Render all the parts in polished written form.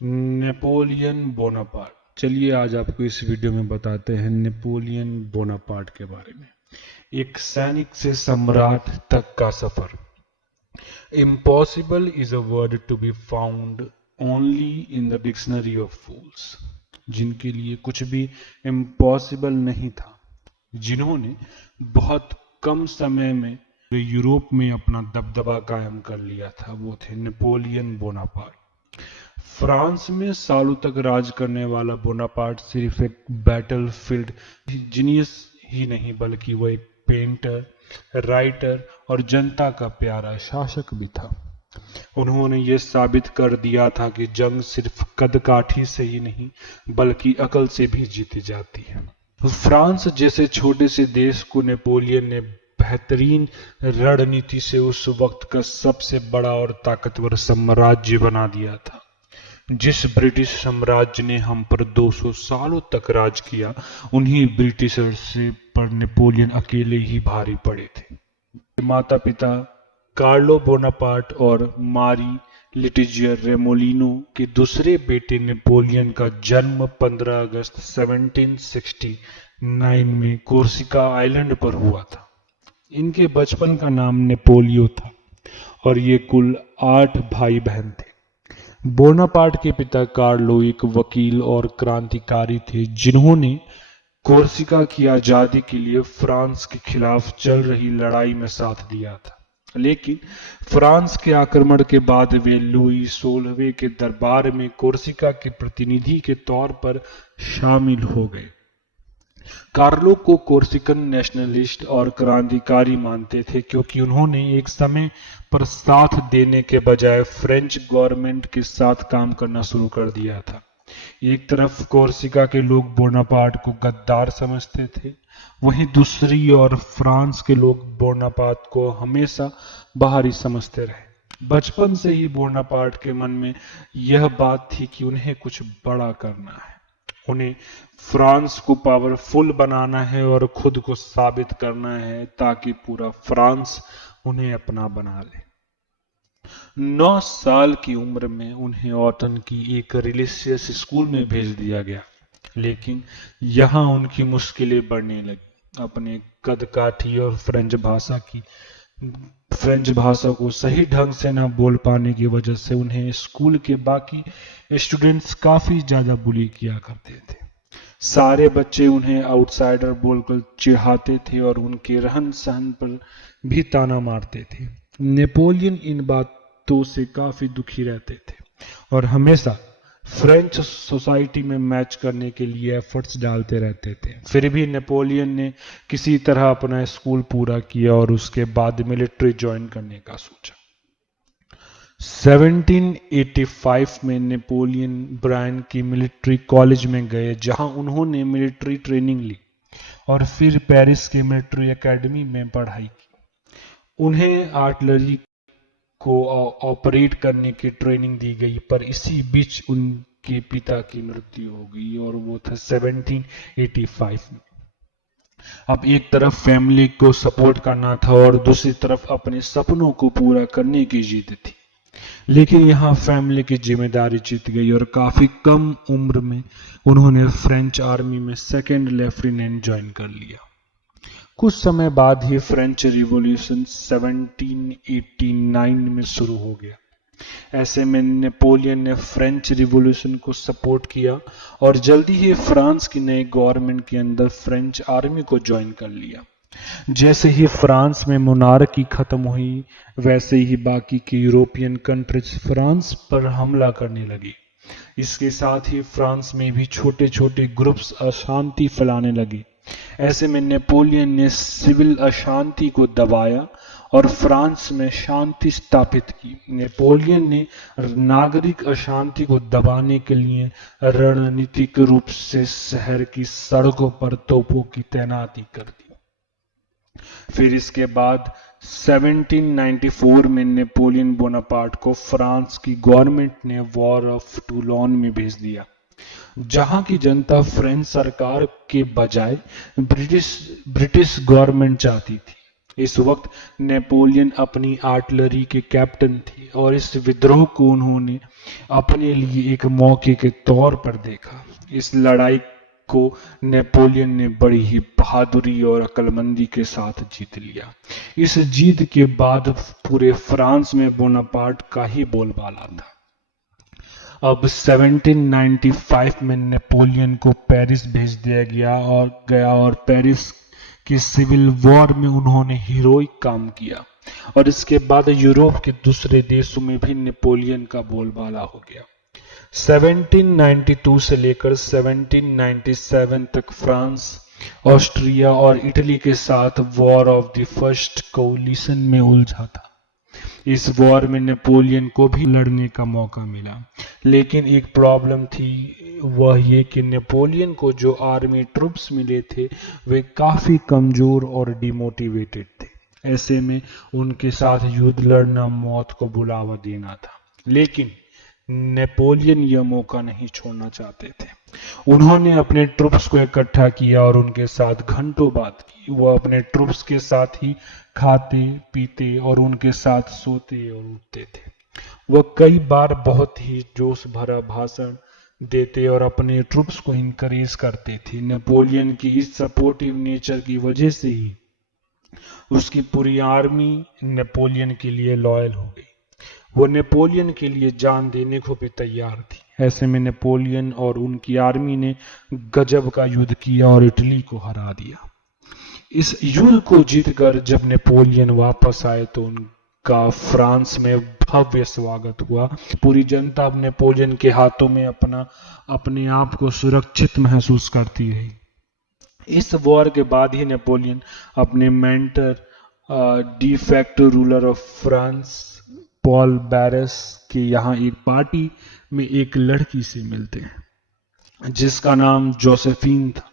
Napoleon Bonaparte. चलिए आज आपको इस वीडियो में बताते हैं नेपोलियन बोनापार्ट के बारे में। एक सैनिक से सम्राट तक का सफर। Impossible is a word to be found only in the dictionary of fools. जिनके लिए कुछ भी इम्पॉसिबल नहीं था, जिन्होंने बहुत कम समय में यूरोप में अपना दबदबा कायम कर लिया था, वो थे नेपोलियन बोनापार्ट। फ्रांस में सालों तक राज करने वाला बोनापार्ट सिर्फ एक बैटलफील्ड जीनियस ही नहीं, बल्कि वो एक पेंटर, राइटर और जनता का प्यारा शासक भी था। उन्होंने ये साबित कर दिया था कि जंग सिर्फ कदकाठी से ही नहीं, बल्कि अकल से भी जीती जाती है। फ्रांस जैसे छोटे से देश को नेपोलियन ने बेहतरीन रणनीति से उस वक्त का सबसे बड़ा और ताकतवर साम्राज्य बना दिया था। जिस ब्रिटिश साम्राज्य ने हम पर 200 सालों तक राज किया, उन्हीं ब्रिटिशर्स से पर नेपोलियन अकेले ही भारी पड़े थे। माता पिता कार्लो बोनापार्ट और मारी लिटिजिया रेमोलिनो के दूसरे बेटे नेपोलियन का जन्म 15 अगस्त 1769 में कोर्सिका आइलैंड पर हुआ था। इनके बचपन का नाम नेपोलियो था और ये कुल 8 भाई बहन थे। बोनापार्ट के पिता कार्लो एक वकील और क्रांतिकारी थे, जिन्होंने कोर्सिका की आजादी के लिए फ्रांस के खिलाफ चल रही लड़ाई में साथ दिया था। लेकिन फ्रांस के आक्रमण के बाद वे लुई 16वें के दरबार में कोर्सिका के प्रतिनिधि के तौर पर शामिल हो गए। कार्लो को कोर्सिकन नेशनलिस्ट और क्रांतिकारी मानते थे, क्योंकि उन्होंने एक समय पर साथ देने के बजाय फ्रेंच गवर्नमेंट के साथ काम करना शुरू कर दिया था। एक तरफ कोर्सिका के लोग बोनापार्ट को गद्दार समझते थे, वहीं दूसरी ओर फ्रांस के लोग बोनापार्ट को हमेशा बाहरी समझते रहे। बचपन से ही बोनापार्ट के मन में यह बात थी कि उन्हें कुछ बड़ा करना है, उन्हें फ्रांस को पावरफुल बनाना है और खुद को साबित करना है, ताकि पूरा फ्रांस उन्हें अपना बना ले। 9 साल की उम्र में उन्हें ऑटन की एक रिलीजियस स्कूल में भेज दिया गया, लेकिन यहाँ उनकी मुश्किलें बढ़ने लगी। अपने कदकाठी और फ्रेंच भाषा को सही ढंग से न बोल पाने की वजह से उन्हें स्कूल के बाकी स्टूडेंट्स काफी ज्यादा बुली किया करते थे। सारे बच्चे उन्हें आउटसाइडर बोलकर चिढ़ाते थे और उनके रहन सहन पर भी ताना मारते थे। नेपोलियन इन बातों से काफी दुखी रहते थे और हमेशा फ्रेंच सोसाइटी में मैच करने के लिए एफर्ट्स डालते रहते थे। फिर भी नेपोलियन ने किसी तरह अपना स्कूल पूरा किया और उसके बाद मिलिट्री ज्वाइन करने का सोचा। 1785 में नेपोलियन ब्रायन की मिलिट्री कॉलेज में गए, जहां उन्होंने मिलिट्री ट्रेनिंग ली और फिर पेरिस के मिलिट्री एकेडमी में पढ़ाई की। उन्हें आर्टिलरी को ऑपरेट करने की ट्रेनिंग दी गई, पर इसी बीच उनके पिता की मृत्यु हो गई और वो था 1785 में। अब एक तरफ फैमिली को सपोर्ट करना था और दूसरी तरफ अपने सपनों को पूरा करने की जिद थी। लेकिन यहाँ फैमिली की जिम्मेदारी जीत गई और काफी कम उम्र में उन्होंने फ्रेंच आर्मी में सेकंड लेफ्टिनेंट ज्वाइन कर लिया। कुछ समय बाद ही फ्रेंच रिवॉल्यूशन 1789 में शुरू हो गया। ऐसे में नेपोलियन ने फ्रेंच रिवॉल्यूशन को सपोर्ट किया और जल्दी ही फ्रांस की नई गवर्नमेंट के अंदर फ्रेंच आर्मी को ज्वाइन कर लिया। जैसे ही फ्रांस में मोनार्की खत्म हुई, वैसे ही बाकी की यूरोपियन कंट्रीज फ्रांस पर हमला करने लगी। इसके साथ ही फ्रांस में भी छोटे छोटे ग्रुप्स अशांति फैलाने लगे। ऐसे में नेपोलियन ने सिविल अशांति को दबाया और फ्रांस में शांति स्थापित की। नेपोलियन ने नागरिक अशांति को दबाने के लिए रणनीतिक रूप से शहर की सड़कों पर तोपों की तैनाती कर दी। फिर इसके बाद 1794 में नेपोलियन बोनापार्ट को फ्रांस की गवर्नमेंट ने वॉर ऑफ टूलोन में भेज दिया, जहां की जनता फ्रेंच सरकार के बजाय ब्रिटिश गवर्नमेंट चाहती थी। इस वक्त नेपोलियन अपनी आर्टिलरी के कैप्टन थे और इस विद्रोह को उन्होंने अपने लिए एक मौके के तौर पर देखा। इस लड़ाई को नेपोलियन ने बड़ी ही बहादुरी और अक्लमंदी के साथ जीत लिया। इस जीत के बाद पूरे फ्रांस में बोनापार्ट का ही बोलबाला था। अब 1795 में नेपोलियन को पेरिस भेज दिया गया और पेरिस की सिविल वॉर में उन्होंने हीरोइक काम किया और इसके बाद यूरोप के दूसरे देशों में भी नेपोलियन का बोलबाला हो गया। 1792 से लेकर 1797 तक फ्रांस, ऑस्ट्रिया और इटली के साथ war of the first coalition में उलझा था। इस वॉर में नेपोलियन को भी लड़ने का मौका मिला, लेकिन एक प्रॉब्लम थी, वह ये कि नेपोलियन को जो आर्मी ट्रूप्स मिले थे वे काफ़ी कमज़ोर और डिमोटिवेटेड थे। ऐसे में उनके साथ युद्ध लड़ना मौत को बुलावा देना था, लेकिन नेपोलियन यह मौका नहीं छोड़ना चाहते थे। उन्होंने अपने ट्रूप्स को इकट्ठा किया और उनके साथ घंटों बात की। वह अपने ट्रूप्स के साथ ही खाते पीते और उनके साथ सोते और उठते थे। वह कई बार बहुत ही जोश भरा भाषण देते और अपने ट्रूप्स को इनकरेज करते थे। नेपोलियन की इस सपोर्टिव नेचर की वजह से ही उसकी पूरी आर्मी नेपोलियन के लिए लॉयल हो गई। वो नेपोलियन के लिए जान देने को भी तैयार थी। ऐसे में नेपोलियन और उनकी आर्मी ने गजब का युद्ध किया और इटली को हरा दिया। इस युद्ध को जीतकर जब नेपोलियन वापस आए तो उनका फ्रांस में भव्य स्वागत हुआ। पूरी जनता अब नेपोलियन के हाथों में अपने आप को सुरक्षित महसूस करती रही। इस वॉर के बाद ही नेपोलियन अपने mentor de facto ruler of France Paul Barras के यहाँ एक पार्टी में एक लड़की से मिलते हैं जिसका नाम जोसेफिन था।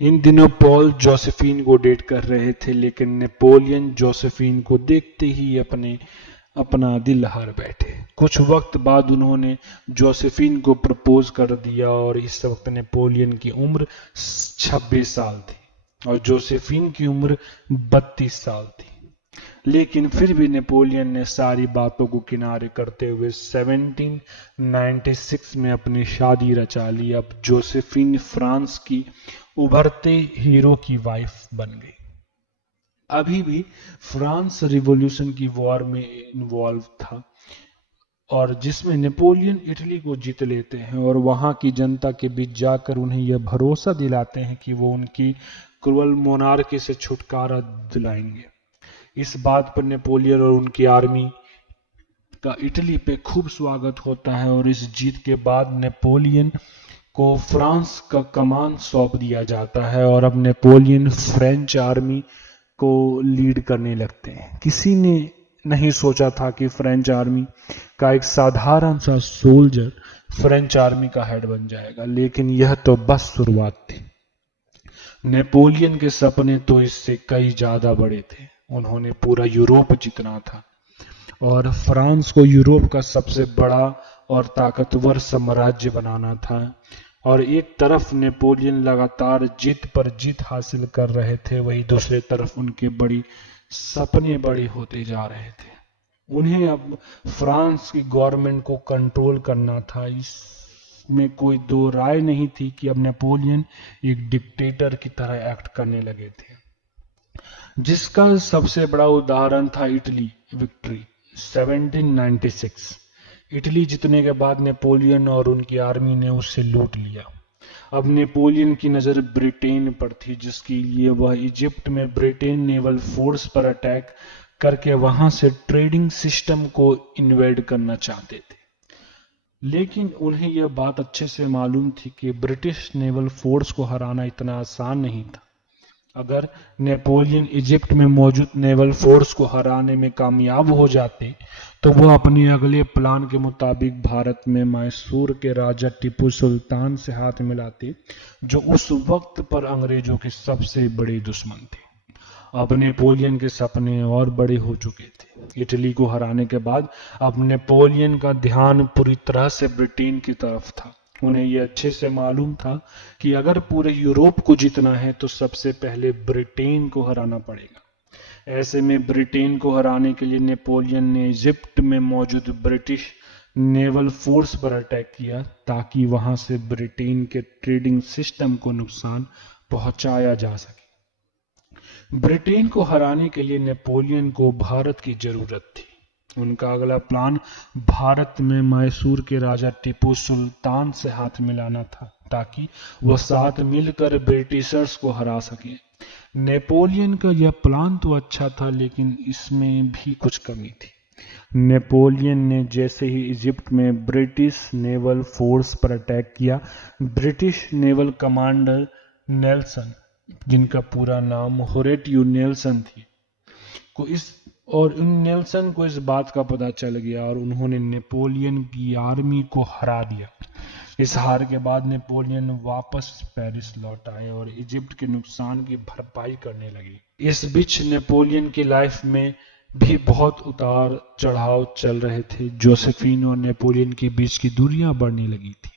इन दिनों पॉल जोसेफिन को डेट कर रहे थे, लेकिन नेपोलियन जोसेफिन को देखते ही अपना दिल हार बैठे। कुछ वक्त बाद उन्होंने जोसेफिन को प्रपोज कर दिया और इस वक्त नेपोलियन की उम्र 26 साल थी और जोसेफिन की उम्र 32 साल थी। लेकिन फिर भी नेपोलियन ने सारी बातों को किनारे करते हुए 1796 में अपनी शादी रचा ली। अब जोसेफिन फ्रांस की उभरते हीरो की वाइफ बन गई। अभी भी फ्रांस रिवॉल्यूशन की वॉर में इन्वॉल्व था और जिसमें नेपोलियन इटली को जीत लेते हैं और वहां की जनता के बीच जाकर उन्हें यह भरोसा दिलाते हैं कि वो उनकी क्रूअल मोनार्की से छुटकारा दिलाएंगे। इस बात पर नेपोलियन और उनकी आर्मी का इटली पे खूब स्वागत होता है और इस जीत के बाद नेपोलियन को फ्रांस का कमान सौंप दिया जाता है और अब नेपोलियन फ्रेंच आर्मी को लीड करने लगते हैं। किसी ने नहीं सोचा था कि फ्रेंच आर्मी का एक साधारण सा सोल्जर फ्रेंच आर्मी का हेड बन जाएगा, लेकिन यह तो बस शुरुआत थी। नेपोलियन के सपने तो इससे कई ज्यादा बड़े थे। उन्होंने पूरा यूरोप जीतना था और फ्रांस को यूरोप का सबसे बड़ा और ताकतवर साम्राज्य बनाना था और एक तरफ नेपोलियन लगातार जीत पर जीत हासिल कर रहे थे, वहीं दूसरी तरफ उनके सपने बड़े होते जा रहे थे। उन्हें अब फ्रांस की गवर्नमेंट को कंट्रोल करना था। इसमें कोई दो राय नहीं थी कि अब नेपोलियन एक डिक्टेटर की तरह एक्ट करने लगे थे, जिसका सबसे बड़ा उदाहरण था इटली विक्ट्री 1796। इटली जीतने के बाद नेपोलियन और उनकी आर्मी ने उसे लूट लिया। अब नेपोलियन की नज़र ब्रिटेन पर थी, जिसके लिए वह इजिप्ट में ब्रिटेन नेवल फोर्स पर अटैक करके वहां से ट्रेडिंग सिस्टम को इन्वेड करना चाहते थे। लेकिन उन्हें यह बात अच्छे से मालूम थी कि ब्रिटिश नेवल फोर्स को हराना इतना आसान नहीं था। अगर नेपोलियन इजिप्ट में मौजूद नेवल फोर्स को हराने में कामयाब हो जाते तो वह अपने अगले प्लान के मुताबिक भारत में मैसूर के राजा टीपू सुल्तान से हाथ मिलाते, जो उस वक्त पर अंग्रेजों के सबसे बड़े दुश्मन थे। अब नेपोलियन के सपने और बड़े हो चुके थे। इटली को हराने के बाद अब नेपोलियन का ध्यान पूरी तरह से ब्रिटेन की तरफ था। उन्हें यह अच्छे से मालूम था कि अगर पूरे यूरोप को जीतना है तो सबसे पहले ब्रिटेन को हराना पड़ेगा। ऐसे में ब्रिटेन को हराने के लिए नेपोलियन ने इजिप्ट में मौजूद ब्रिटिश नेवल फोर्स पर अटैक किया ताकि वहां से ब्रिटेन के ट्रेडिंग सिस्टम को नुकसान पहुंचाया जा सके। ब्रिटेन को हराने के लिए नेपोलियन को भारत की जरूरत थी। उनका अगला प्लान भारत में मैसूर के राजा टीपू सुल्तान से हाथ मिलाना था ताकि वह साथ मिलकर ब्रिटिशर्स को हरा सके। नेपोलियन का यह प्लान तो अच्छा था, लेकिन इसमें भी कुछ कमी थी। नेपोलियन ने जैसे ही इजिप्ट में ब्रिटिश नेवल फोर्स पर अटैक किया, ब्रिटिश नेवल कमांडर नेल्सन, जिनका पूरा नाम होरेटियो नेल्सन थी, उन नेल्सन को इस बात का पता चल गया और उन्होंने नेपोलियन की आर्मी को हरा दिया। इस हार के बाद नेपोलियन वापस पेरिस लौट आए और इजिप्ट के नुकसान की भरपाई करने लगे। इस बीच नेपोलियन की लाइफ में भी बहुत उतार चढ़ाव चल रहे थे। जोसेफिन और नेपोलियन के बीच की दूरियां बढ़ने लगी थी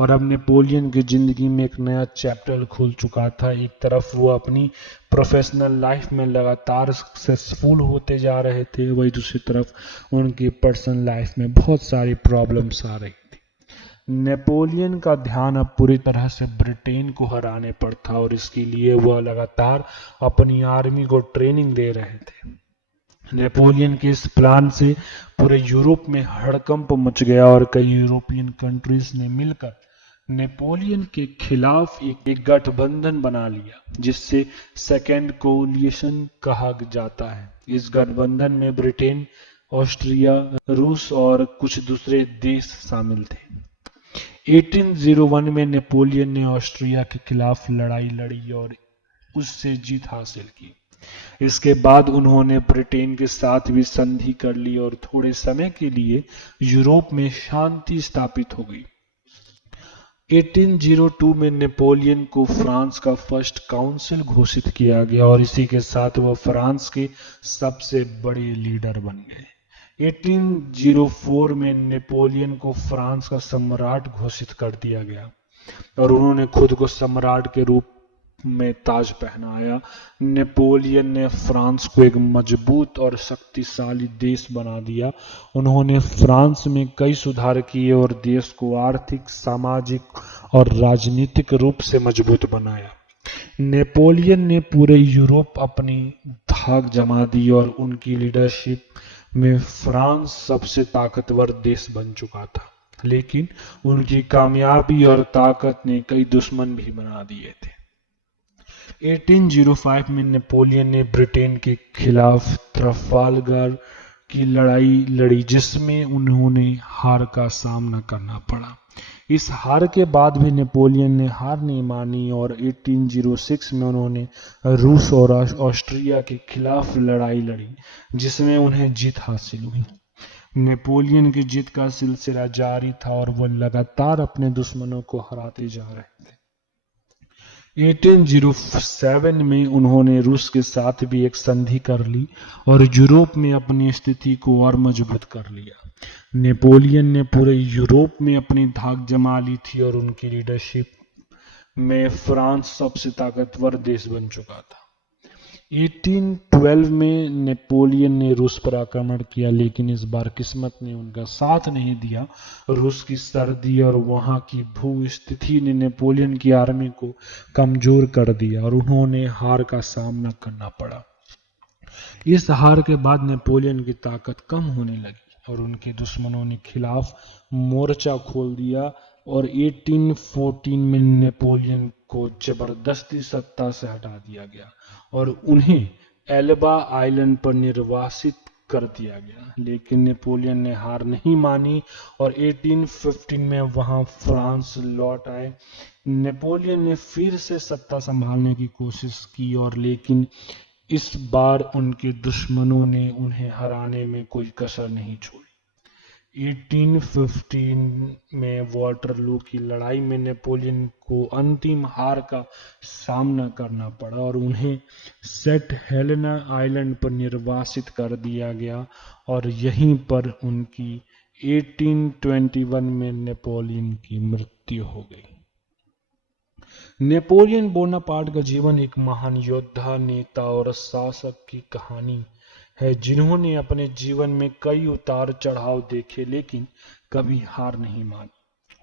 और अब नेपोलियन की जिंदगी में एक नया चैप्टर खुल चुका था। एक तरफ वो अपनी प्रोफेशनल लाइफ में लगातार सक्सेसफुल होते जा रहे थे, वही दूसरी तरफ उनकी पर्सनल लाइफ में बहुत सारी प्रॉब्लम्स आ रही थी। नेपोलियन का ध्यान अब पूरी तरह से ब्रिटेन को हराने पर था और इसके लिए वह लगातार अपनी आर्मी को ट्रेनिंग दे रहे थे। नेपोलियन के इस प्लान से पूरे यूरोप में हड़कंप मच गया और कई यूरोपियन कंट्रीज ने मिलकर नेपोलियन के खिलाफ एक गठबंधन बना लिया, जिससे सेकेंड कोलिशन कहा जाता है। इस गठबंधन में ब्रिटेन, ऑस्ट्रिया, रूस और कुछ दूसरे देश शामिल थे। 1801 में नेपोलियन ने ऑस्ट्रिया के खिलाफ लड़ाई लड़ी और उससे जीत हासिल की। इसके बाद उन्होंने ब्रिटेन के साथ भी संधि कर ली और थोड़े समय के लिए यूरोप में शांति स्थापित हो गई। 1802 में नेपोलियन को फ्रांस का फर्स्ट काउंसिल घोषित किया गया और इसी के साथ वह फ्रांस के सबसे बड़े लीडर बन गए। 1804 में नेपोलियन को फ्रांस का सम्राट घोषित कर दिया गया और उन्होंने खुद को सम्राट के रूप में ताज पहनाया। नेपोलियन ने फ्रांस को एक मजबूत और शक्तिशाली देश बना दिया। उन्होंने फ्रांस में कई सुधार किए और देश को आर्थिक, सामाजिक और राजनीतिक रूप से मजबूत बनाया। नेपोलियन ने पूरे यूरोप अपनी धाक जमा दी और उनकी लीडरशिप में फ्रांस सबसे ताकतवर देश बन चुका था, लेकिन उनकी कामयाबी और ताकत ने कई दुश्मन भी बना दिए थे। 1805 में नेपोलियन ने ब्रिटेन के खिलाफ ट्रफालगर की लड़ाई लड़ी, जिसमें उन्होंने हार का सामना करना पड़ा। इस हार के बाद भी नेपोलियन ने हार नहीं मानी और 1806 में उन्होंने रूस और ऑस्ट्रिया के खिलाफ लड़ाई लड़ी, जिसमें उन्हें जीत हासिल हुई। नेपोलियन की जीत का सिलसिला जारी था और वह लगातार अपने दुश्मनों को हराते जा रहे थे। 1807 में उन्होंने रूस के साथ भी एक संधि कर ली और यूरोप में अपनी स्थिति को और मजबूत कर लिया। नेपोलियन ने पूरे यूरोप में अपनी धाक जमा ली थी और उनकी लीडरशिप में फ्रांस सबसे ताकतवर देश बन चुका था। 1812 में नेपोलियन ने रूस पर आक्रमण किया, लेकिन इस बार किस्मत ने उनका साथ नहीं दिया। रूस की सर्दी और वहां की भू स्थिति ने नेपोलियन की आर्मी को कमजोर कर दिया और उन्होंने हार का सामना करना पड़ा। इस हार के बाद नेपोलियन की ताकत कम होने लगी और उनके दुश्मनों ने खिलाफ मोर्चा खोल दिया और 1814 में नेपोलियन को जबरदस्ती सत्ता से हटा दिया गया और उन्हें एल्बा आइलैंड पर निर्वासित कर दिया गया। लेकिन नेपोलियन ने हार नहीं मानी और 1815 में वहां फ्रांस लौट आए। नेपोलियन ने फिर से सत्ता संभालने की कोशिश की और लेकिन इस बार उनके दुश्मनों ने उन्हें हराने में कोई कसर नहीं छोड़ी। 1815 में वाटरलू की लड़ाई में नेपोलियन को अंतिम हार का सामना करना पड़ा और उन्हें सेंट हेलेना आइलैंड पर निर्वासित कर दिया गया और यहीं पर उनकी 1821 में नेपोलियन की मृत्यु हो गई। नेपोलियन बोनापार्ट का जीवन एक महान योद्धा, नेता और शासक की कहानी है, जिन्होंने अपने जीवन में कई उतार चढ़ाव देखे लेकिन कभी हार नहीं मानी।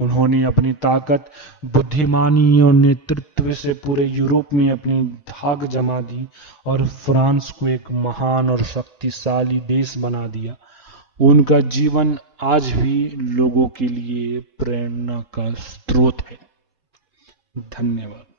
उन्होंने अपनी ताकत, बुद्धिमानी और नेतृत्व से पूरे यूरोप में अपनी धाक जमा दी और फ्रांस को एक महान और शक्तिशाली देश बना दिया। उनका जीवन आज भी लोगों के लिए प्रेरणा का स्रोत है। धन्यवाद।